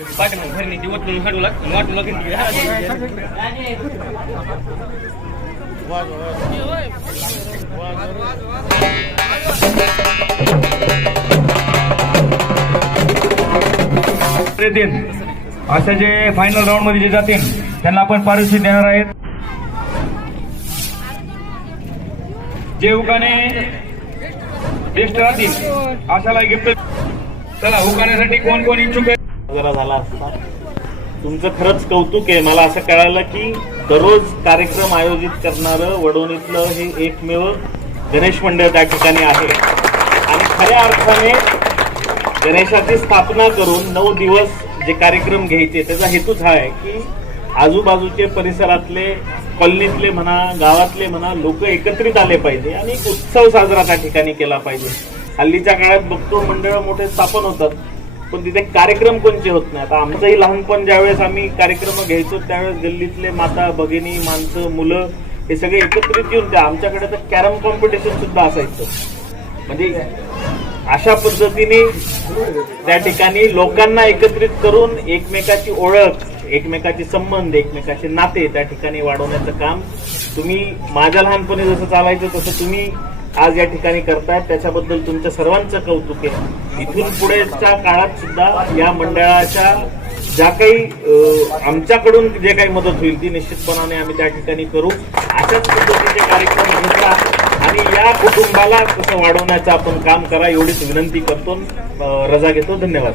असं घरी असे जे फायनल राऊंडमध्ये जे जातील त्यांना आपण पारितोषिक देणार आहेत. जे उकाने बेस्ट राहतील अशाला गिफ्ट चला उकाण्यासाठी कोण कोण इच्छुक आहे जरा झाला असता. तुमचं खरंच कौतुक आहे. मला असं कळालं की दररोज कार्यक्रम आयोजित करणारं वडवणीतलं हे एकमेव गणेश मंडळ त्या ठिकाणी आहे. आणि खऱ्या अर्थाने गणेशाची स्थापना करून नऊ दिवस जे कार्यक्रम घ्यायचे त्याचा हेतूच हा आहे की आजूबाजूचे परिसरातले कॉलनीतले म्हणा गावातले म्हणा लोक एकत्रित आले पाहिजे आणि एक उत्सव साजरा त्या ठिकाणी केला पाहिजे. हल्लीच्या काळात बघतो मंडळ मोठे स्थापन होतात. पण तिथे कार्यक्रम कोणचे होत नाही. आता आमचंही लहानपण ज्यावेळेस आम्ही कार्यक्रम घ्यायचो त्यावेळेस गल्लीतले माता भगिनी माणसं मुलं हे सगळे एकत्रित येऊन त्या आमच्याकडे तर कॅरम कॉम्पिटिशन सुद्धा असायचं. म्हणजे अशा पद्धतीने त्या ठिकाणी लोकांना एकत्रित करून एकमेकाची ओळख एकमेकाचे संबंध एकमेकाचे नाते त्या ठिकाणी वाढवण्याचं काम तुम्ही माझ्या लहानपणी जसं चालायचं तसं तुम्ही आज या ठिकाणी करतायत. त्याच्याबद्दल तुमच्या सर्वांचं कौतुक आहे. इथून पुढेच्या काळात सुद्धा या मंडळाच्या ज्या काही आमच्याकडून जे काही मदत होईल ती निश्चितपणाने आम्ही त्या ठिकाणी करू. अशाच पद्धतीचे कार्यक्रम घेतला आणि या कुटुंबाला कसं वाढवण्याचं आपण काम करा एवढीच विनंती करतो. रजा घेतो. धन्यवाद.